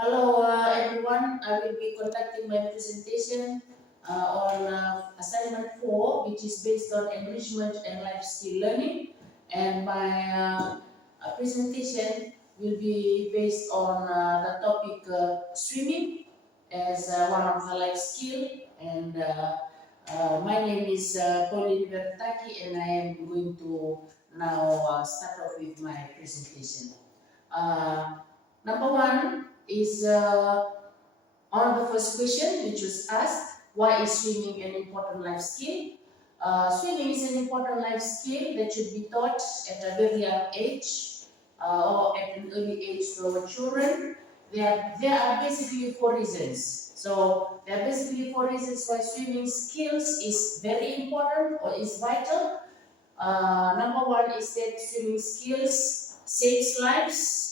Hello everyone, I will be conducting my presentation on assignment 4, which is based on enrichment and life skill learning, and my presentation will be based on the topic swimming as one of the life skill. And my name is Pauline Vertaki, and I am going to now start off with my presentation. Number one is on the first question, which was asked, why is swimming an important life skill? Swimming is an important life skill that should be taught at a very young age or at an early age to our children. There are basically four reasons. So there are basically four reasons why swimming skills is very important or is vital. Number one is that swimming skills saves lives.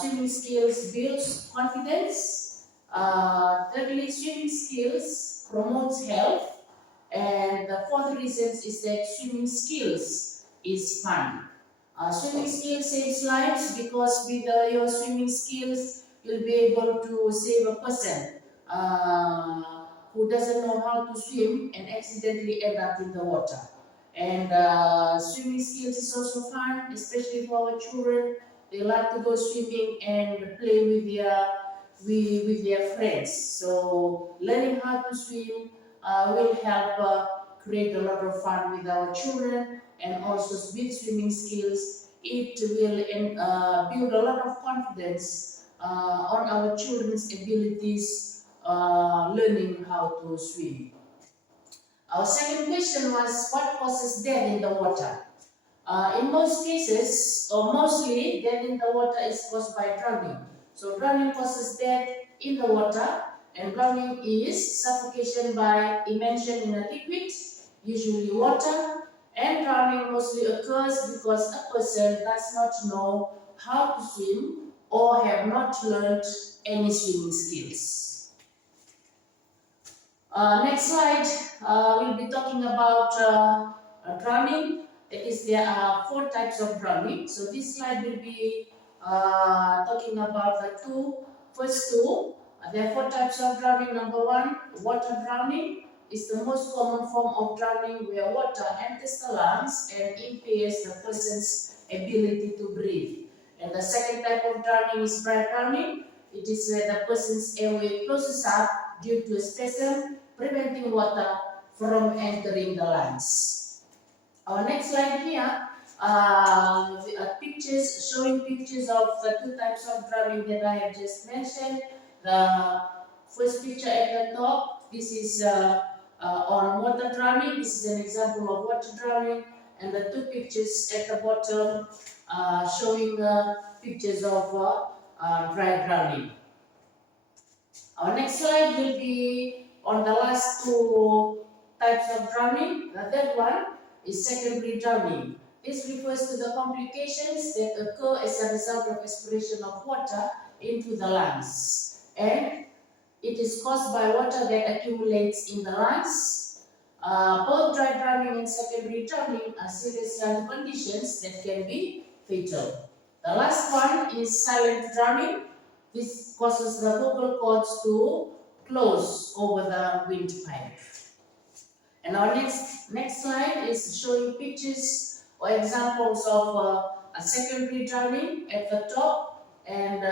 Swimming skills builds confidence. Thirdly, swimming skills promotes health. And the fourth reason is that swimming skills is fun. Swimming skills saves lives because with your swimming skills, you'll be able to save a person who doesn't know how to swim and accidentally end up in the water. And swimming skills is also fun, especially for our children. They like to go swimming and play with their friends. So learning how to swim will help create a lot of fun with our children, and also with swimming skills, it will build a lot of confidence on our children's abilities learning how to swim. Our second question was, what causes death in the water? In most cases, or mostly, death in the water is caused by drowning. So drowning causes death in the water, and drowning is suffocation by immersion in a liquid, usually water, and drowning mostly occurs because a person does not know how to swim or have not learned any swimming skills. Next slide, we'll be talking about drowning. That is, there are four types of drowning. So this slide will be talking about the first two. There are four types of drowning. Number one, water drowning is the most common form of drowning where water enters the lungs and impairs the person's ability to breathe. And the second type of drowning is dry drowning. It is where the person's airway closes up due to a spasm, preventing water from entering the lungs. Our next slide here, pictures showing pictures of the two types of drowning that I have just mentioned. The first picture at the top, this is on water drowning. This is an example of water drowning, and the two pictures at the bottom showing pictures of dry drowning. Our next slide will be on the last two types of drowning. The third one is secondary drowning. This refers to the complications that occur as a result of aspiration of water into the lungs, and it is caused by water that accumulates in the lungs. Both dry drowning and secondary drowning are serious health conditions that can be fatal. The last one is silent drowning. This causes the vocal cords to close over the windpipe. And our next slide is showing pictures or examples of a secondary drowning at the top, and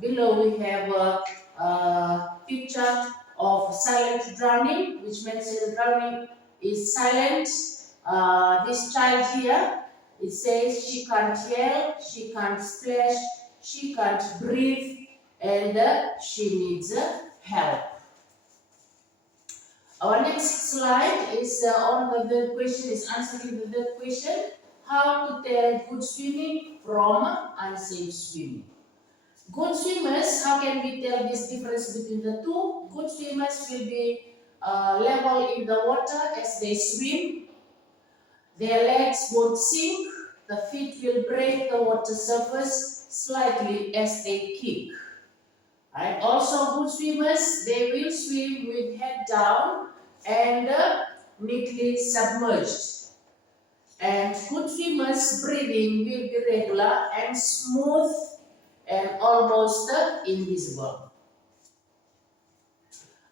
below we have a picture of silent drowning, which means the drowning is silent. This child here, it says she can't yell, she can't splash, she can't breathe, and she needs help. Our next slide is on the third question, is answering the third question, how to tell good swimming from unsafe swimming. Good swimmers, how can we tell this difference between the two? Good swimmers will be level in the water as they swim. Their legs won't sink. The feet will break the water surface slightly as they kick. Right? Also, good swimmers, they will swim with head down and neatly submerged. And good swimmers' breathing will be regular and smooth and almost almost invisible.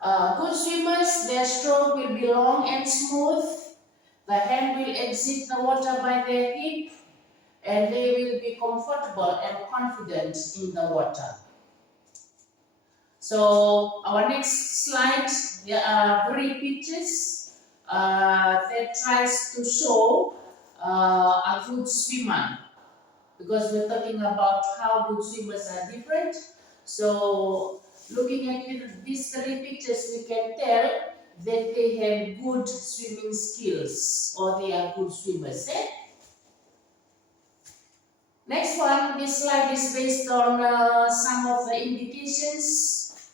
Good swimmers, their stroke will be long and smooth. The hand will exit the water by their hip, and they will be comfortable and confident in the water. So our next slide, there are 3 pictures that tries to show a good swimmer, because we're talking about how good swimmers are different. So looking at these 3 pictures, we can tell that they have good swimming skills, or they are good swimmers. Next one, this slide is based on some of the indications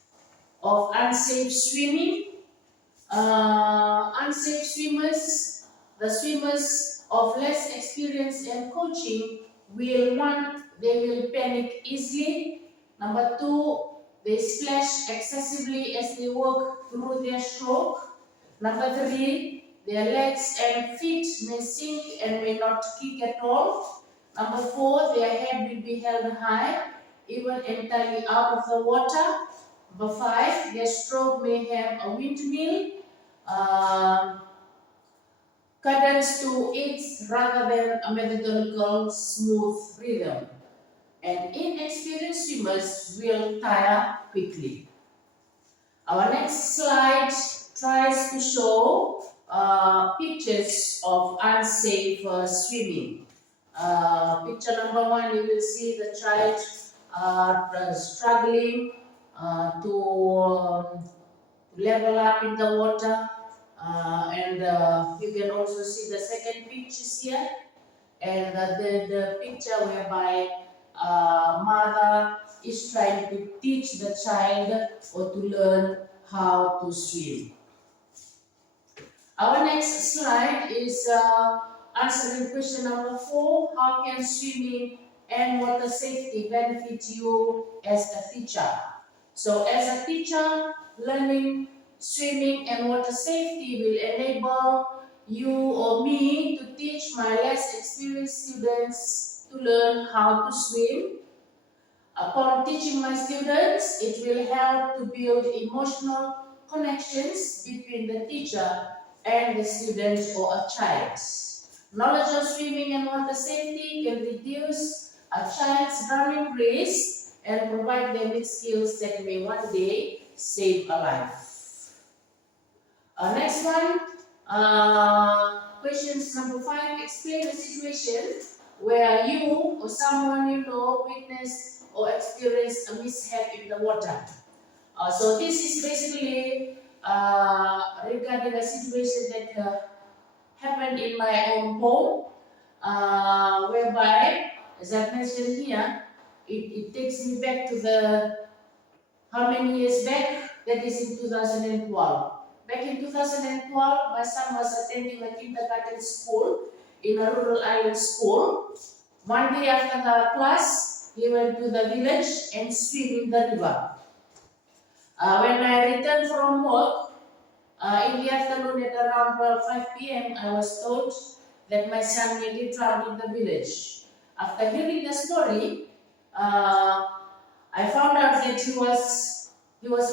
of unsafe swimming. Unsafe swimmers, the swimmers of less experience and coaching will, 1, they will panic easily. Number 2, they splash excessively as they walk through their stroke. Number 3, their legs and feet may sink and may not kick at all. Number 4, their head will be held high, even entirely out of the water. Number 5, their stroke may have a windmill, cadence to it rather than a methodical, smooth rhythm. And inexperienced swimmers will tire quickly. Our next slide tries to show pictures of unsafe swimming. Picture number 1, you will see the child struggling to level up in the water, and you can also see the second pictures here, and the picture whereby mother is trying to teach the child or to learn how to swim. Our next slide is answering question number 4. How can swimming and water safety benefit you as a teacher? So as a teacher, learning swimming and water safety will enable you or me to teach my less experienced students to learn how to swim. Upon teaching my students, it will help to build emotional connections between the teacher and the student or a child. Knowledge of swimming and water safety can reduce a child's drowning risk and provide them with skills that may one day save a life. Next one, questions number 5. Explain a situation where you or someone you know witnessed or experienced a mishap in the water. So this is basically regarding a situation that happened in my own home, whereby, as I mentioned here, it takes me back to the, how many years back? That is in 2012. Back in 2012, my son was attending a kindergarten school in a rural island school. One day after the class, he went to the village and swam in the river. When I returned from work, in the afternoon at around 5 p.m., I was told that my son nearly drowned in the village. After hearing the story, I found out that he was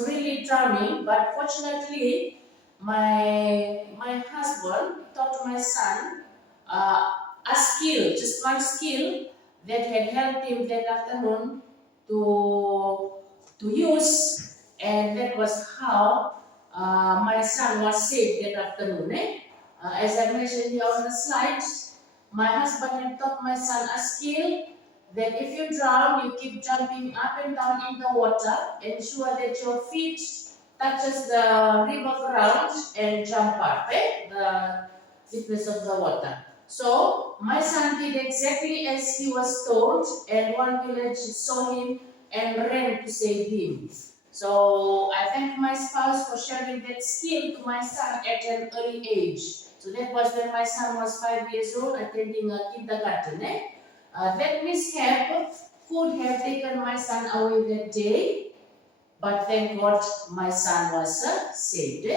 really drowning, but fortunately, my husband taught my son a skill, just one skill that had helped him that afternoon to use, and that was how my son was saved that afternoon. As I mentioned here on the slide, my husband had taught my son a skill that if you drown, you keep jumping up and down in the water, ensure that your feet touches the river ground and jump up, the deepness of the water. So my son did exactly as he was told, and one village saw him and ran to save him. So I thank my spouse for sharing that skill to my son at an early age. So that was when my son was 5 years old, attending a kindergarten. That mishap could have taken my son away that day, but thank God my son was saved.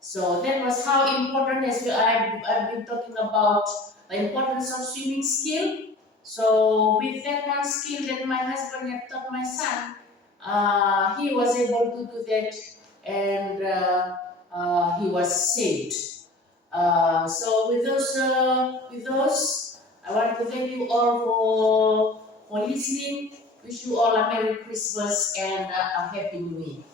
So that was how important, as I've been talking about the importance of swimming skill. So with that one skill that my husband had taught my son, he was able to do that, and he was saved. So with those, I want to thank you all for listening. Wish you all a Merry Christmas and a Happy New Year.